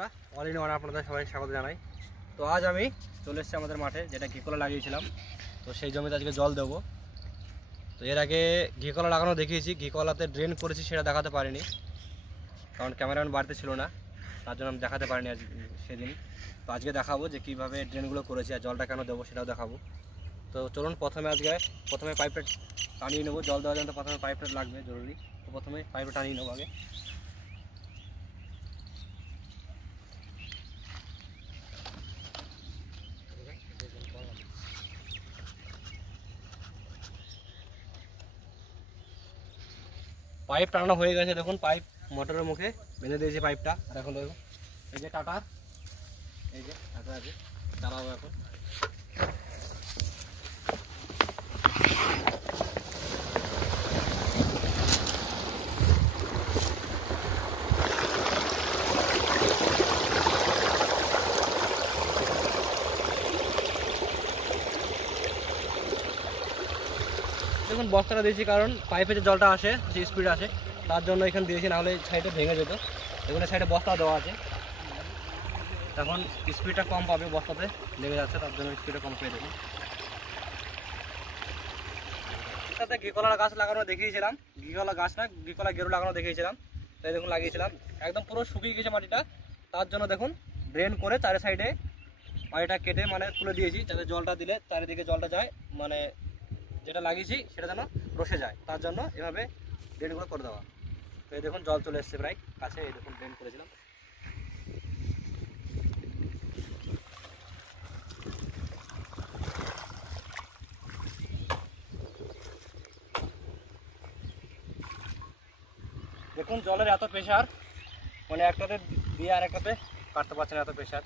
বন্ধুরা, all in one আপনাদের সবাই স্বাগত জানাই। তো আজ আমি চলে এসেছি আমাদের মাঠে, যেটা ঘিকলা লাগিয়েছিলাম। তো সেই জমিতে আজকে জল দেবো। তো এর আগে ঘিকলা লাগানো দেখিয়েছি, ঘিকলাতে ড্রেন করেছি সেটা দেখাতে পারিনি, কারণ ক্যামেরাম্যান বাড়িতে ছিল না, তার জন্য আমি দেখাতে পারিনি আজ সেদিন। তো আজকে দেখাবো যে কীভাবে ড্রেনগুলো করেছি আর জলটা কেন দেবো সেটাও দেখাবো। তো চলুন, প্রথমে পাইপটা টানিয়ে নেবো। জল দেওয়ার জন্য প্রথমে পাইপটা লাগবে জরুরি। তো প্রথমে পাইপটা টানিয়ে নেবো আগে। পাইপ টানানো হয়ে গেছে, দেখুন পাইপ মোটরের মুখে বেঁধে দিয়েছি পাইপটা। আর এখন দেখুন এই যে টাটার, এই যে টাটা আছে, চালাবো এখন। দেখুন বস্তাটা দিয়েছি কারণ পাইপে যে জলটা আসে, যে স্পিড আসে, তার জন্য এখানে দিয়েছি, নাহলে সাইডে ভেঙে যেত। এখানে সাইডে বস্তা দেওয়া আছে, তখন স্পিডটা কম পাবে, বস্তাতে লেগে যাচ্ছে, তার জন্য স্পিডটা কম পেয়ে দেবে। সাথে ঘিকলা গাছ লাগানো দেখিয়েছিলাম, ঘিকলা গাছ না, ঘিকলা গেরু লাগানো দেখিয়েছিলাম। তাই দেখুন লাগিয়েছিলাম, একদম পুরো শুকিয়ে গেছে মাটিটা। তার জন্য দেখুন ড্রেন করে চারি সাইডে মাটিটা কেটে মানে তুলে দিয়েছি, যাতে জলটা দিলে চারিদিকে জলটা যায়, মানে যেটা লাগিয়েছি সেটা যেন রসে যায়, তার জন্য এভাবে ড্রেনগুলো করে দেওয়া। তো এই দেখুন জল চলে এসছে প্রায় কাছে, এই দেখুন ড্রেন করেছিলাম। দেখুন জলের এত প্রেশার, মানে একটাতে দিয়ে আর একটাতে কাটতে পারছে না, এত প্রেশার।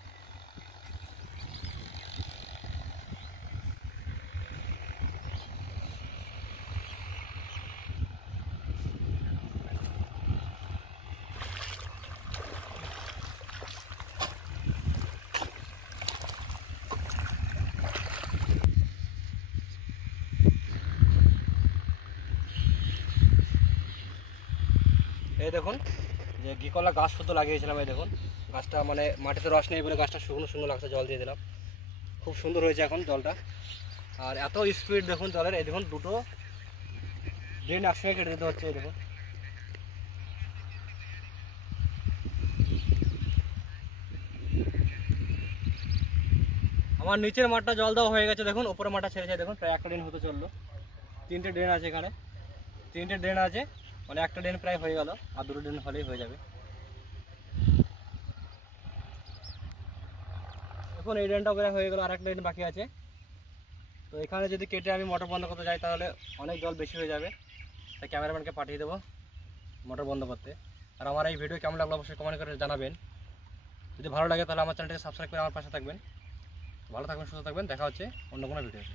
এই দেখুন যে ঘিকলা গাছ শুদ্ধ লাগিয়েছিলাম, এই দেখুন গাছটা মানে মাটিতে রস নেই বলে গাছটা শুকনো শুকনো লাগছে, জল দিয়ে দিলাম, খুব সুন্দর হয়েছে এখন জলটা। আর এত স্পিড দেখুন জলের, এই দেখুন দুটো ড্রেন একসঙ্গে কেটে দিতে হচ্ছে। এই দেখুন আমার নিচের মাঠটা জল দেওয়া হয়ে গেছে, দেখুন উপরের মাঠটা ছেড়েছে, দেখুন প্রায় একটা ড্রেন হতে চললো। তিনটে ড্রেন আছে এখানে, তিনটে ড্রেন আছে, মানে একটা ড্রেন প্রায় হয়ে গেল, আর দুটো ড্রেন হলেই হয়ে যাবে। এখন এই ড্রেনটা প্রায় হয়ে গেল, আর একটা ড্রেন বাকি আছে। তো এখানে যদি কেটে আমি মোটর বন্ধ করতে যাই তাহলে অনেক জল বেশি হয়ে যাবে, তাই ক্যামেরাম্যানকে পাঠিয়ে দেবো মোটর বন্ধ করতে। আর আমার এই ভিডিও কেমন লাগলো অবশ্যই কমেন্ট করে জানাবেন। যদি ভালো লাগে তাহলে আমার চ্যানেলটাকে সাবস্ক্রাইব করে আমার পাশে থাকবেন। ভালো থাকবেন, সুস্থ থাকবেন, দেখা হচ্ছে অন্য কোনো ভিডিওতে।